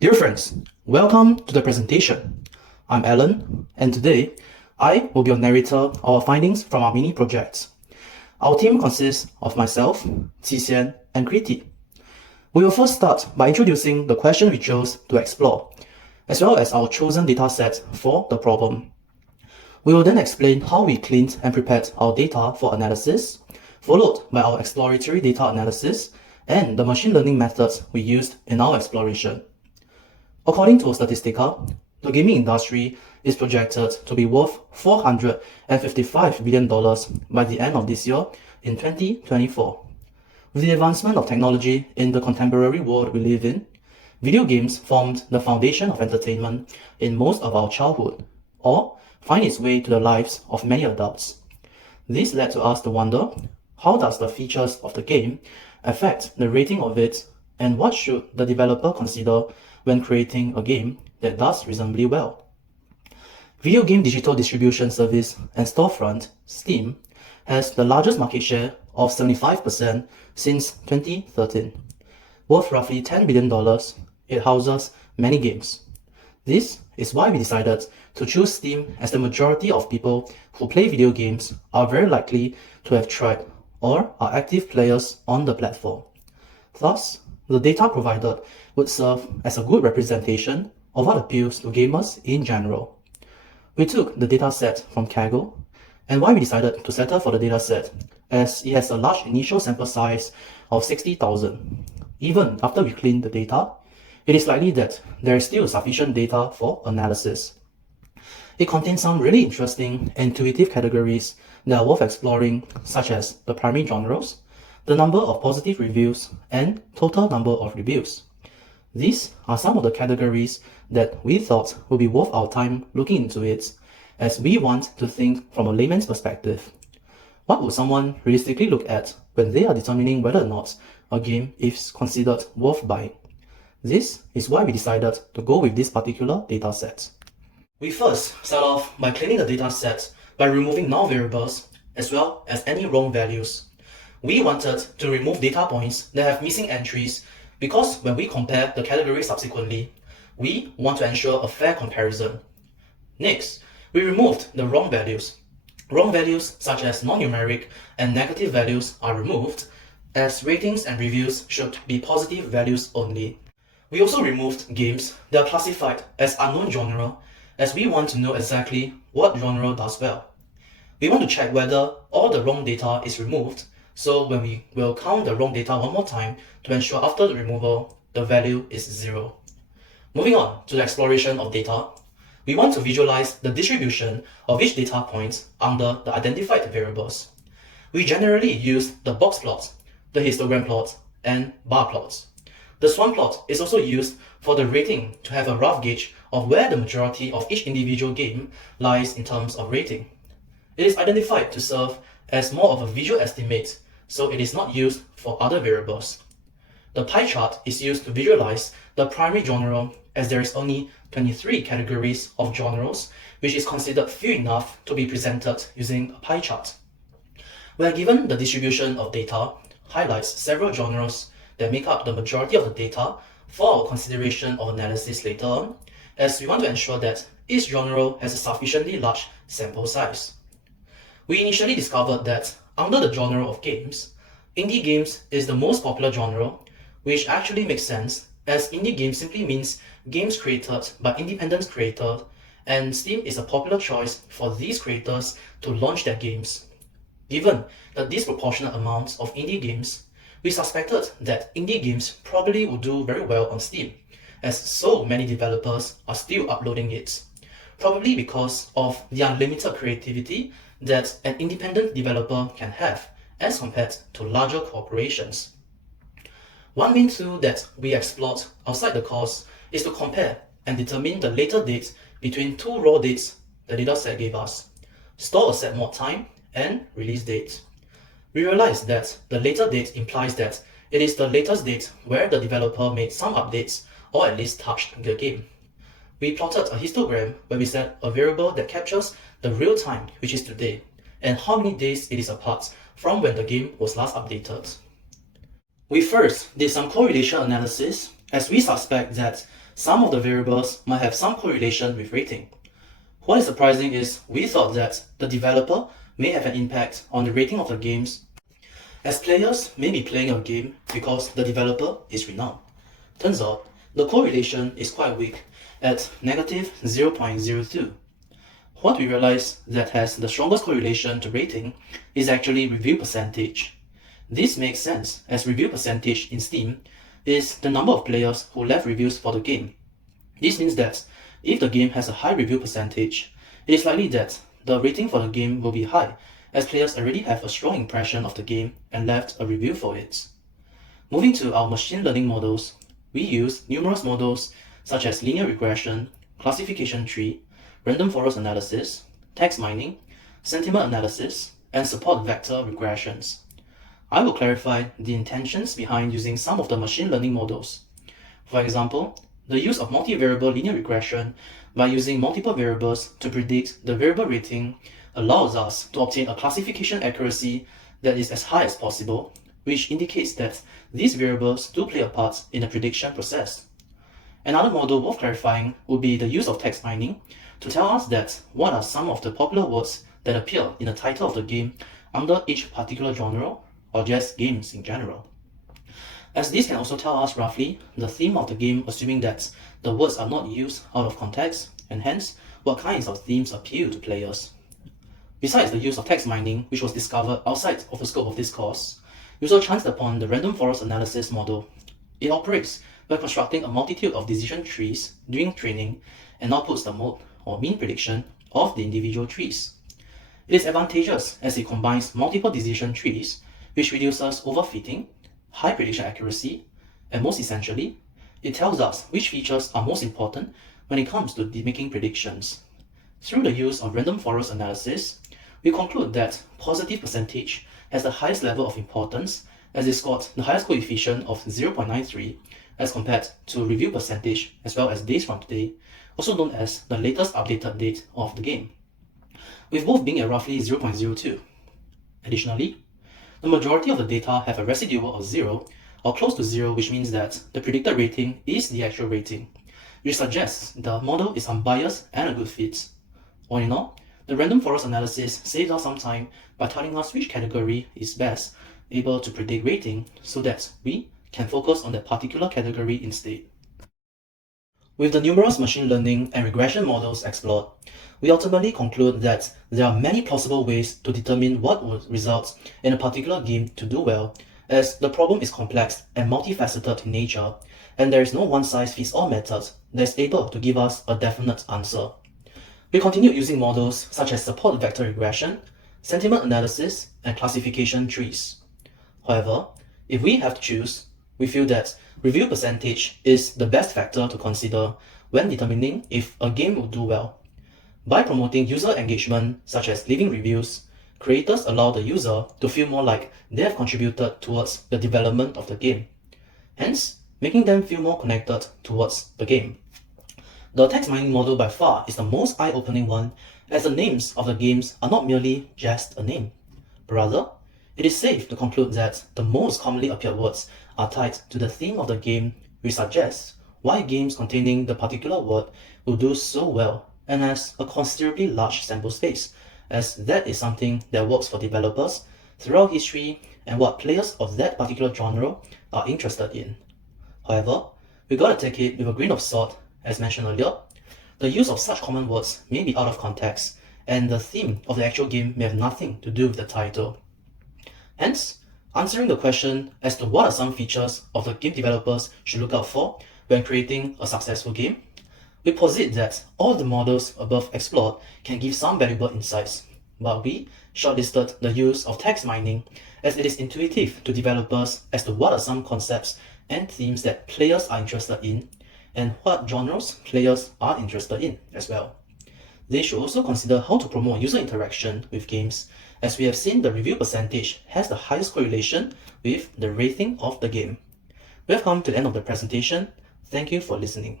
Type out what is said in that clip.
Dear friends, welcome to the presentation. I'm Alan, and today I will be your narrator of our findings from our mini-project. Our team consists of myself, Qixian, and Kriti. We will first start by introducing the question we chose to explore, as well as our chosen dataset for the problem. We will then explain how we cleaned and prepared our data for analysis, followed by our exploratory data analysis and the machine learning methods we used in our exploration. According to Statistica, the gaming industry is projected to be worth $455 billion by the end of this year in 2024. With the advancement of technology in the contemporary world we live in, video games formed the foundation of entertainment in most of our childhood, or find its way to the lives of many adults. This led to us to wonder, how does the features of the game affect the rating of it, and what should the developer consider when creating a game that does reasonably well? Video game digital distribution service and storefront, Steam, has the largest market share of 75% since 2013. Worth roughly $10 billion, it houses many games. This is why we decided to choose Steam, as the majority of people who play video games are very likely to have tried or are active players on the platform. Thus, the data provided would serve as a good representation of what appeals to gamers in general. We took the dataset from Kaggle, and why we decided to settle for the dataset, as it has a large initial sample size of 60,000. Even after we clean the data, it is likely that there is still sufficient data for analysis. It contains some really interesting and intuitive categories that are worth exploring, such as the primary genres, the number of positive reviews, and total number of reviews. These are some of the categories that we thought would be worth our time looking into it, as we want to think from a layman's perspective. What would someone realistically look at when they are determining whether or not a game is considered worth buying? This is why we decided to go with this particular dataset. We first start off by cleaning the dataset by removing null variables as well as any wrong values. We wanted to remove data points that have missing entries because when we compare the categories subsequently, we want to ensure a fair comparison. Next, we removed the wrong values. Wrong values such as non-numeric and negative values are removed, as ratings and reviews should be positive values only. We also removed games that are classified as unknown genre, as we want to know exactly what genre does well. We want to check whether all the wrong data is removed, so when we will count the wrong data one more time to ensure after the removal, the value is 0. Moving on to the exploration of data, we want to visualize the distribution of each data point under the identified variables. We generally use the box plot, the histogram plot, and bar plots. The swan plot is also used for the rating to have a rough gauge of where the majority of each individual game lies in terms of rating. It is identified to serve as more of a visual estimate, so it is not used for other variables. The pie chart is used to visualize the primary genre, as there is only 23 categories of genres, which is considered few enough to be presented using a pie chart. When given the distribution of data, highlights several genres that make up the majority of the data for our consideration of analysis later on, as we want to ensure that each genre has a sufficiently large sample size. We initially discovered that under the genre of games, indie games is the most popular genre, which actually makes sense, as indie game simply means games created by independent creators, and Steam is a popular choice for these creators to launch their games. Given the disproportionate amounts of indie games, we suspected that indie games probably would do very well on Steam, as so many developers are still uploading it, probably because of the unlimited creativity that an independent developer can have as compared to larger corporations. One main tool that we explored outside the course is to compare and determine the later dates between two raw dates the dataset gave us, store a set mod time, and release date. We realized that the later date implies that it is the latest date where the developer made some updates or at least touched the game. We plotted a histogram where we set a variable that captures the real time, which is today, and how many days it is apart from when the game was last updated. We first did some correlation analysis as we suspect that some of the variables might have some correlation with rating. What is surprising is we thought that the developer may have an impact on the rating of the games, as players may be playing a game because the developer is renowned. Turns out, the correlation is quite weak at negative 0.02. What we realize that has the strongest correlation to rating is actually review percentage. This makes sense, as review percentage in Steam is the number of players who left reviews for the game. This means that if the game has a high review percentage, it is likely that the rating for the game will be high, as players already have a strong impression of the game and left a review for it. Moving to our machine learning models, we use numerous models such as linear regression, classification tree, random forest analysis, text mining, sentiment analysis, and support vector regressions. I will clarify the intentions behind using some of the machine learning models. For example, the use of multivariable linear regression by using multiple variables to predict the variable rating allows us to obtain a classification accuracy that is as high as possible, which indicates that these variables do play a part in the prediction process. Another model worth clarifying would be the use of text mining to tell us that what are some of the popular words that appear in the title of the game under each particular genre, or just games in general. As this can also tell us roughly the theme of the game, assuming that the words are not used out of context, and hence what kinds of themes appeal to players. Besides the use of text mining, which was discovered outside of the scope of this course, we also chanced upon the random forest analysis model. It operates by constructing a multitude of decision trees during training and outputs the mode or mean prediction of the individual trees. It is advantageous as it combines multiple decision trees, which reduces overfitting, high prediction accuracy, and most essentially, it tells us which features are most important when it comes to making predictions. Through the use of random forest analysis, we conclude that positive percentage has the highest level of importance as it scored the highest coefficient of 0.93 as compared to review percentage as well as days from today, also known as the latest updated date of the game, with both being at roughly 0.02. Additionally, the majority of the data have a residual of 0 or close to 0, which means that the predicted rating is the actual rating, which suggests the model is unbiased and a good fit. All in all, the random forest analysis saves us some time by telling us which category is best able to predict rating so that we can focus on that particular category instead. With the numerous machine learning and regression models explored, we ultimately conclude that there are many plausible ways to determine what would result in a particular game to do well, as the problem is complex and multifaceted in nature, and there is no one-size-fits-all method that is able to give us a definite answer. We continued using models such as support vector regression, sentiment analysis, and classification trees. However, if we have to choose, we feel that review percentage is the best factor to consider when determining if a game will do well. By promoting user engagement such as leaving reviews, creators allow the user to feel more like they have contributed towards the development of the game, hence making them feel more connected towards the game. The text mining model by far is the most eye-opening one, as the names of the games are not merely just a name. Rather, it is safe to conclude that the most commonly appeared words are tied to the theme of the game, which suggests why games containing the particular word will do so well and has a considerably large sample space, as that is something that works for developers throughout history and what players of that particular genre are interested in. However, we gotta take it with a grain of salt. As mentioned earlier, the use of such common words may be out of context, and the theme of the actual game may have nothing to do with the title. Hence, answering the question as to what are some features of the game developers should look out for when creating a successful game, we posit that all the models above explored can give some valuable insights, but we shortlisted the use of text mining as it is intuitive to developers as to what are some concepts and themes that players are interested in, and what genres players are interested in as well. They should also consider how to promote user interaction with games, as we have seen the review percentage has the highest correlation with the rating of the game. We have come to the end of the presentation. Thank you for listening.